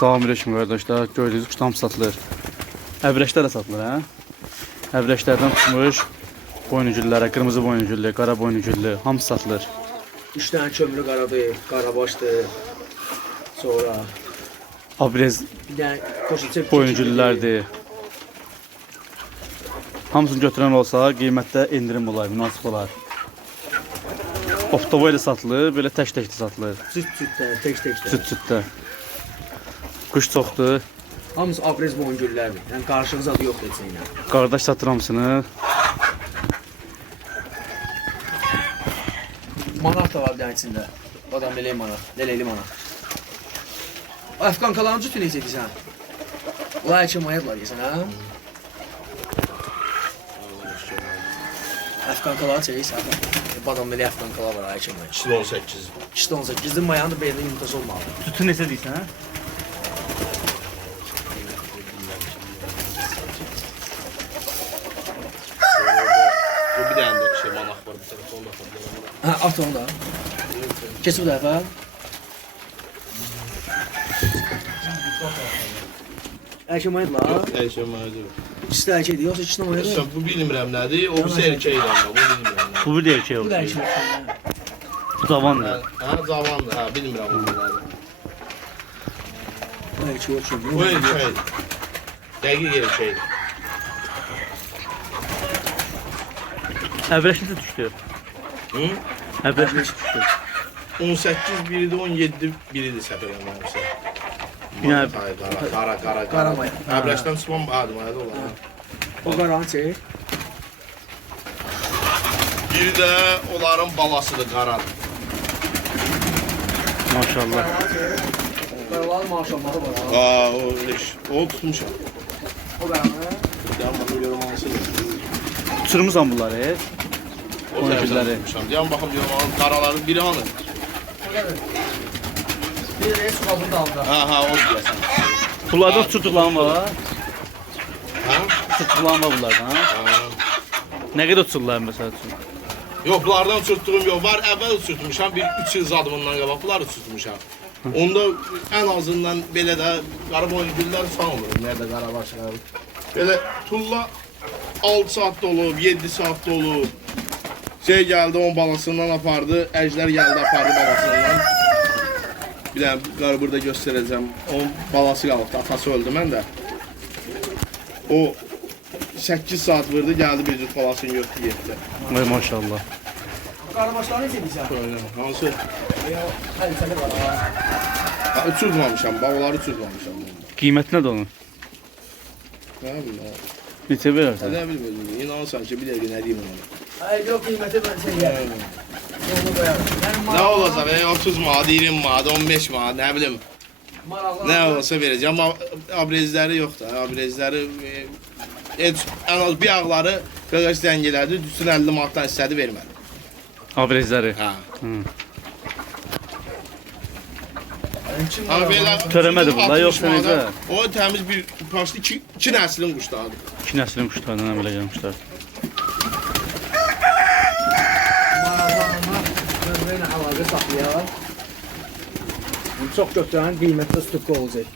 Salamünaleyküm qardaşlar. Gördüyünüz kuş tam satılır. Əbrəşlər də satılır, hə? Əbrəşlərdən tutmuş boynugüllərə, qırmızı boynugüllü, qara boynugüllü hamısı satılır. 3 tane kömrü qaradır, qarabaşdır. Sonra Abrez bir tane koşulçı boynugüllərdir. Hamısını götürən olsa qiymətdə indirim olar, münasib olar. Optovo ilə satılır, belə tək-tək də satılır. Cüt-cütdə, tek-tekdə. Cüt-cütdə. Quş çoxdur. Hamısı abrez boyungüllərdir. Yəni qarşılıq zadı yoxdur heç ilə. Qardaş satır hamısını. Manat da var bir dənə içində. Adam leley manat, leleyli manat. O Əfqan kalanı cütü necə edirsən? Ulan iki mayadlar yesən, hə? Əfqan kalağı çəkirsən, badam leley Əfqan kalağı var, iki mayad. 18. 218-din mayanı da belində yumurtası olmalı. Sütü necə deyirsən, hə? Bu bir tane de şey manak var bir tarafta onu da yapabilirim. Hə, at onu da. Keç bu dəfə. Erkək mayadlar. Erkek mayacı. İkisi də erkəkdir, yoxsa ikisi də mayadlar? İşte bu bilmirəm nədir, o birisi erkek ama bu bilmirəm nədir. Bu bir erkek Bu olur. da erkək. Bu tavandır. Ha zamandır, ha bilmirəm bu nədir. Bu erkək yoxsa. Bu erkek. Dəqiq erkek. Əbrəş necə düşdü? Hı? Əbrəş necə düşdü? 18 biridir, 17 biridir səhv eləmirəmsə. Yəni Qara maya. Əbrəşdən çıxmam adım ayda olar. O qaranı çək. Biri də onların balasıdır qaradır. Maşallah. Qaraların maşallahı var. Ha. Aa o tutmuşam. O qaranı. Yan baxım görüm hansıdır. Uçurmusan bunları? O tərəfdən tutmuşam. Yan baxım görüm hansı qaraların biri hanı? Bir de su kabını da aldı. Ha o deyəsən. Bunlardan uçurduqlarım var. Ha? Uçurduqlarım var bunlardan. Ha. Nə qədər uçurdular məsəl üçün? Yox, bunlardan uçurtduğum yox. Var, əvvəl uçurtmuşam, bir 3 il zadımından qabaq bunları uçurtmuşam. Onda ən azından belə də qara boyungüllər sanmırım, nerede qarabaş qara. Belə tulla 6 saat olub, 7 saat olub. Şey gəldi, onun balasından apardı, əjdər gəldi, apardı balasından. Bir dənə qarı burada göstərəcəm. Onun balası qalıbdı, atası öldü mən də. O 8 saat vurdu, gəldi bir cüt balasını götürdü, getdi. Vay maşallah. Qarabaşları necə edirsən? Öyle, hansı? Ya, həlisəli var ha. Ha, uçurmamışam, bağları uçurmamışam. Qiyməti nədir onun? Nə bileyim, Neçə verərsən? nə bileyim, inanırsan ki, bir dəqiqə nə deyim ona. Hayır, yok qiyməti mən şey yerim. Yolunu qoyarım. Yəni Ne olacaq, 30 manat, 20 manat, 15 manat, nə bilim, maraqlı. nə olsa verəcəm. Amma abrezləri yoxdur, abrezləri ən az bir ağları qaqaç dəngilədi, düşsün 50 manatdan istədi, vermədi. Abrezləri. Hə. Kim Amma belə Törəmədi bunlar, 60 yoxsa necə? manata, o təmiz bir, başlı 2 nəslin quşlardır. 2 nəslin quşlardan əmələ gəlmişlər. maraqlanma növbəylə əlaqə saxlayar. Bunu çox götürən qiymətdə stupqa olacaq.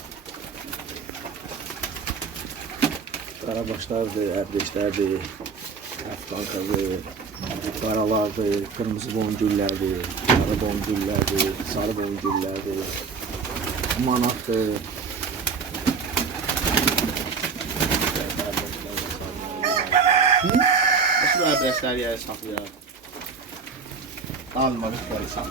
Qarabaşlardır, əbrişlərdir, əfqankadır, qaralardır, qırmızı boyungüllərdir, sarı boyungüllərdir, sarı boyungüllərdir, manatdır. Nasıl əbrəsləri yeri saxlayar? Alma bir koysan.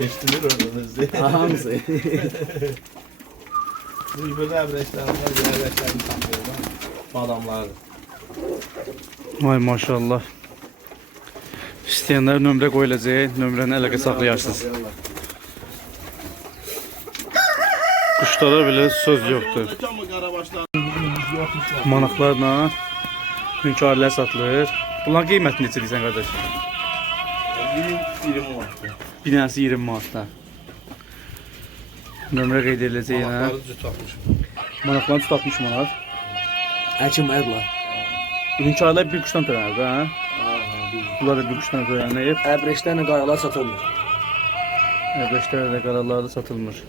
Eşitilir orada bizde. Hamısı. Bu böyle əbrəslər var, böyle əbrəslərini saxlayırlar. Bu adamlar. Vay maşallah. İstəyənlər nömrə qoyulacaq, nömrəni əlaqə saxlayarsınız. Quşlara belə söz yoxdur. Manaqlarla hünkârlər satılır. Bunların qiyməti neçə deyirsən qardaş? 20 manat. Bir dənəsi 20 manatdan. Nömrə qeyd ediləcək yenə. Manatları cüt atmışım. Manaqların tut 60 manat. Həkim ayırlar. Hünkârlar bir quşdan törənir, hə? Bunlar da bir quşdan törənir. Əbrişlərlə qaralar satılmır. Əbrəşlər də qaralarda satılmır.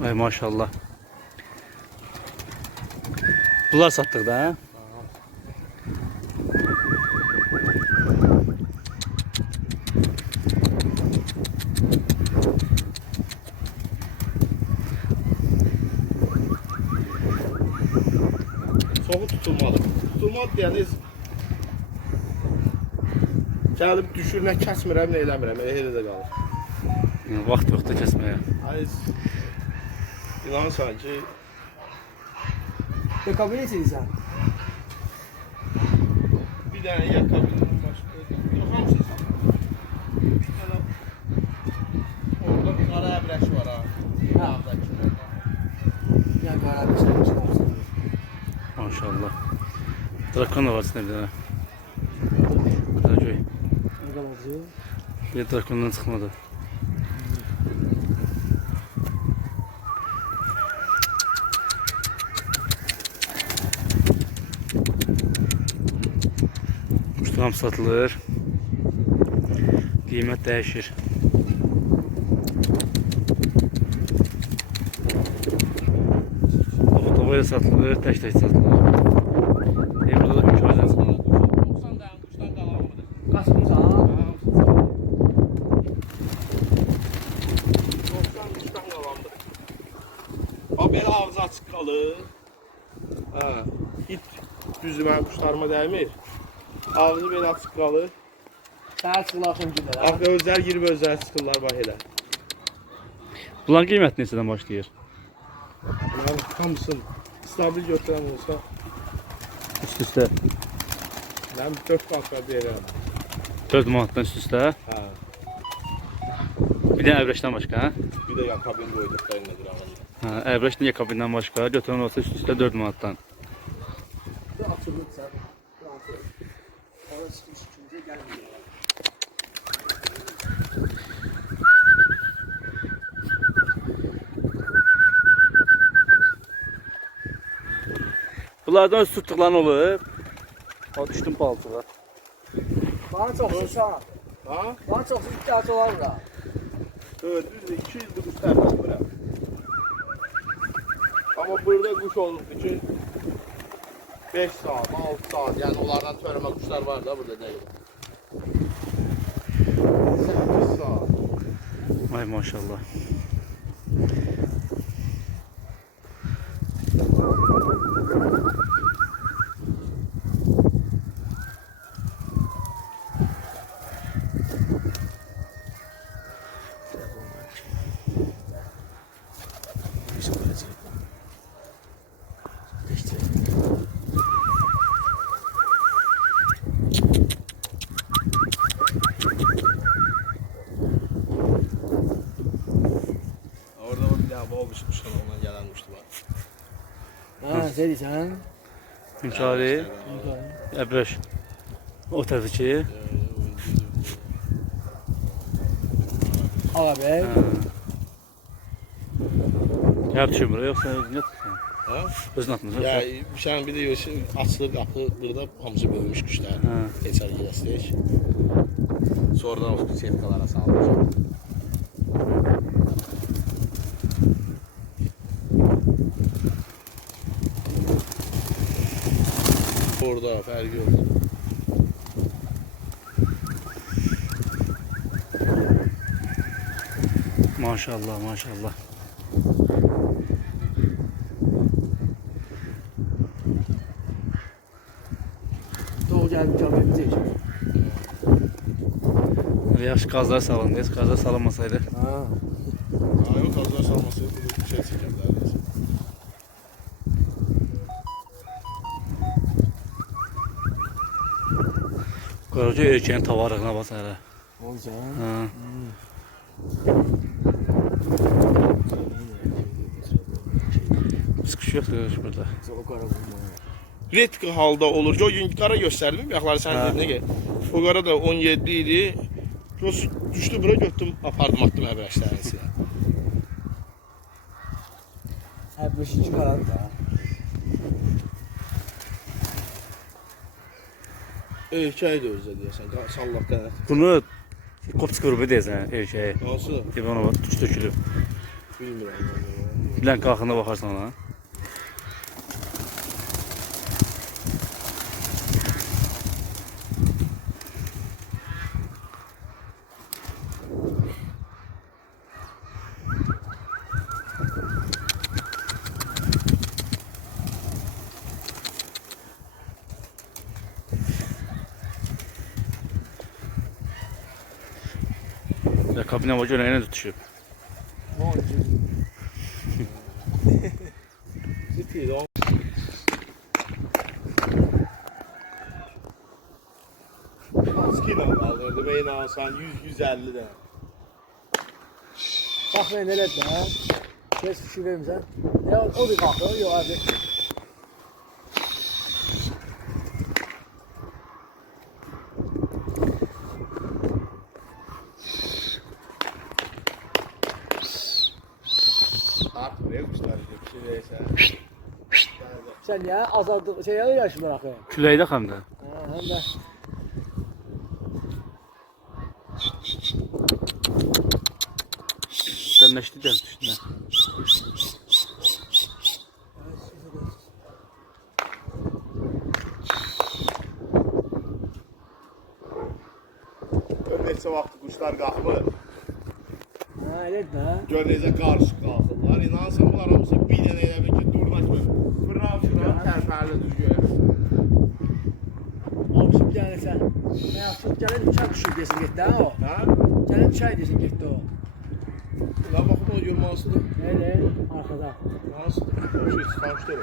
Ay maşallah. Bunlar sattık da ha? Soğu tutulmalı. Tutulmalı deyəniz gəlib düşür, nə kəsmirəm, nə eləmirəm, elə də qalır. Vaxt yoxdur kəsməyə. Ay, inanırsan ki, Kabul edirsən. bir dənə yakabilirim başqa. Yox, hamısı sağ. Orada qara əbrəş var ha. Dağdakı. Yəni qarabişlər çıxarsan. Maşallah. Drakon da var içində bir dənə. Qaragöy. Ne qalacaq? Bir drakondan çıxmadı. Kuştam satılır. Qiymət dəyişir. Otoboyla satılır, tək-tək satılır. Burada da hünkârlar satılır. 90 dənə quşdan qalan mıdır? Qaçmısan? 90 quşdan qalan mıdır? Bax, belə ağzı açıq qalır. Hə, it düzdür, mənim quşlarıma dəymir. Ağzı belə açıq qalır. Səhər çıxılar axın günlər. Axı özləri girib özləri çıxırlar bax elə. Bunların qiyməti neçədən başlayır? Bunların hamısını stabil götürən olsa, Üst-üstə mənim 4 qanqa deyirəm. 4 manatdan üst-üstə. Hə, Bir dənə əbrəşdən başqa, hə? bir də yakabin qoyduq da elə qırağında. Hə, əbrəşdən yakabindən başqa götürən olsa üst-üstə 4 manatdan. Açılıb sən. Orada çıxmış ikinciyə gəlməyir. Bunlardan öz tutduqlarını olub. O düşdüm paltığa. Bana çox sıçan. Ha? Bana çox sıçan olar da. Evet, düzdür, 2 ildir quş tərpətmirəm. Amma burada quş olubdur ki, 5 saat, 6 saat, yəni onlardan törəmə quşlar var da burada deyil. 8 saat. Ay maşallah. Orada bir dənə bol quşdan ondan gələn quşdu var. Ha, ne deyirsən? Hünkari, əbrəş. O tərəfi ki. Ağa bəy. Gəl düşür buraya, yoxsa özün yatırsan? Ha? Özün atmırsan? Ya bir şey bir de açılır qapı burada hamısı bölmüş quşlar. Ha. Keçər gedəsək. Sonradan o setkalara salmışam. Orada fərqi yoxdur. Maşallah, maşallah. Doğu gəlib kabinimizi eşir. Yaxşı qazlar salındayız. Qazlar salınmasaydı. Ha. Ha, yok azlar salması bir şey çəkərlər. Qaraca erkəyin tavarığına bas hələ. Olacaq. Ha. Sıkış yoxdur burada. O qara bulma. retki halda olur. O gün qara göstərdim, yaxları sən dedin ki, o qara da 17 idi. Düşdü bura götürdüm, apardım, attım əbrəşlərini. Hə, 5-ci qaranı da. Erkəyi də özdə deyəsən, sallaq qənət. Bunu koptik qrupu deyəsən erkəyi. Hansı? Deyib ona tuş tökülüb. Bilmirəm. Bilən qalxında baxarsan ona. Kabine bacı önüne tutuşup. Zipil o. Skidon kaldırdı, beyni alsan 100-150 de. Baxmayın elə etmə, hə? Kes fikir vermirsən. Ya o da qalxır, yox abi. Artık ne kuşlar bir şey neyse. Sən ya azadlıq şeyə yaşayırlar axı. Küləkdə həm də. Hə, həm də. Dənləşdi də üstündən. Neçə vaxt kuşlar qalxmır. Hə, elə etmə. Gör necə qarışıq qalxırlar. İnansan bunlar hamısı bir dənə elə bil ki, durnak böyle. Fırrav tərpərli düzgün. Olmuş bir dənə sən. Nə yapsın? Gəlin çay düşür desin getdi ha o. Ha? Gəlin çay desin getdi o. Ulan baxın o yılmasıdır. Elə arxada. Nasıl? O şey çıkarmıştır.